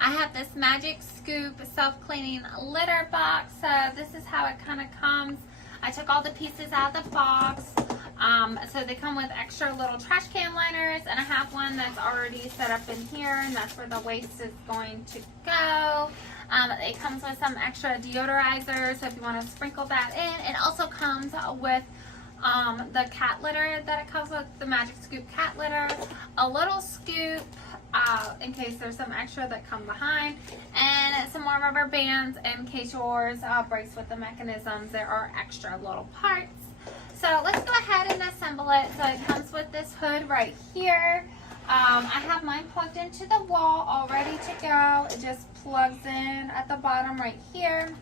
I have this Magic Scoop self-cleaning litter box. So this is how it kind of comes. I took all the pieces out of the box. So they come with extra little trash can liners, and I have one that's already set up in here, and that's where the waste is going to go. It comes with some extra deodorizer, so if you want to sprinkle that in. It also comes with the cat litter that it comes with, the Magic Scoop cat litter, a little scoop in case there's some extra that come behind, and some more rubber bands in case yours breaks with the mechanisms. There are extra little parts. So let's go ahead and assemble it. So it comes with this hood right here. I have mine plugged into the wall all ready to go. It just plugs in at the bottom right here.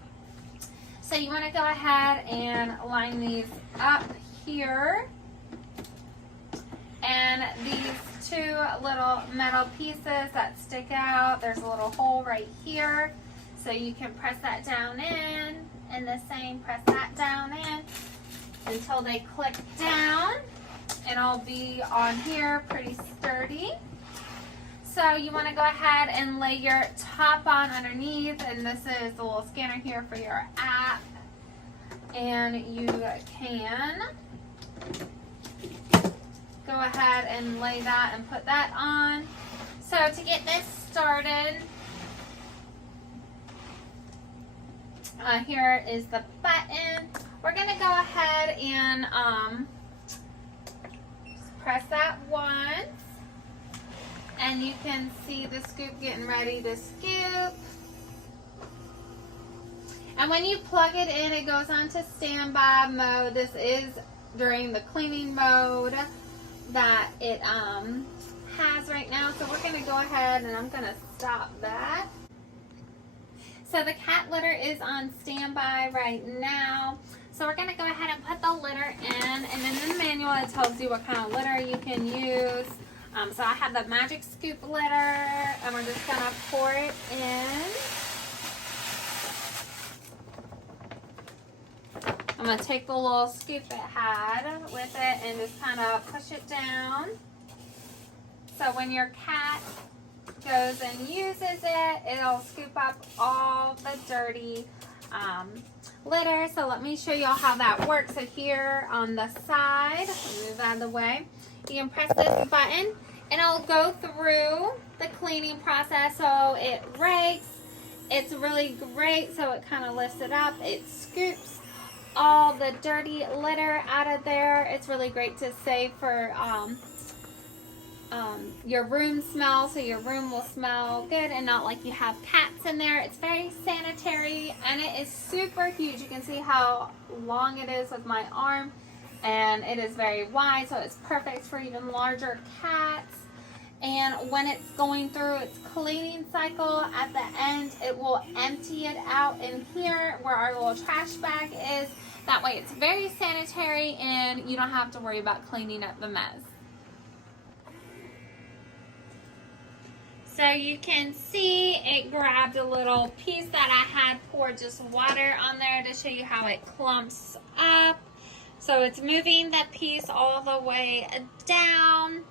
So you want to go ahead and line these up here. And these two little metal pieces that stick out, there's a little hole right here. So you can press that down in, and the same, press that down in until they click down. It'll be on here pretty sturdy. So you want to go ahead and lay your top on underneath, and this is the little scanner here for your app. And you can go ahead and lay that and put that on. So to get this started, here is the button. We're going to go ahead and press that once, and you can see the scoop getting ready to scoop. And when you plug it in, it goes on to standby mode. This is during the cleaning mode that it has right now. So we're going to go ahead and I'm going to stop that. So the cat litter is on standby right now. So we're going to go ahead and put the litter in, and in the manual it tells you what kind of litter you can use. So I have the Magic Scoop litter, and we're just going to pour it in. I'm going to take the little scoop it had with it and just kind of push it down. So when your cat goes and uses it, it'll scoop up all the dirty litter. So let me show y'all how that works. So here on the side, move out of the way, you can press this button and it'll go through the cleaning process. So it rakes. It's really great. So it kind of lifts it up. It scoops all the dirty litter out of there. It's really great to save for your room smell, so your room will smell good and not like you have cats in there. It's very sanitary, and it is super huge. You can see how long it is with my arm, and it is very wide, so it's perfect for even larger cats. And when it's going through its cleaning cycle, at the end it will empty it out in here where our little trash bag is. That way it's very sanitary and you don't have to worry about cleaning up the mess. So you can see it grabbed a little piece that I had poured just water on there to show you how it clumps up. So it's moving that piece all the way down.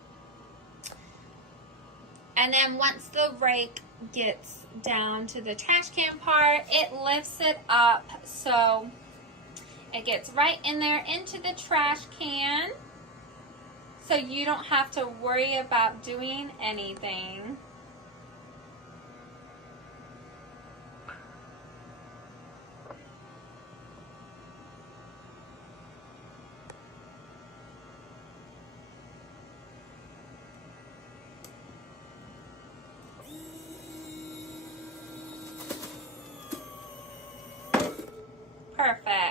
And then once the rake gets down to the trash can part, it lifts it up so it gets right in there into the trash can. So you don't have to worry about doing anything. Perfect.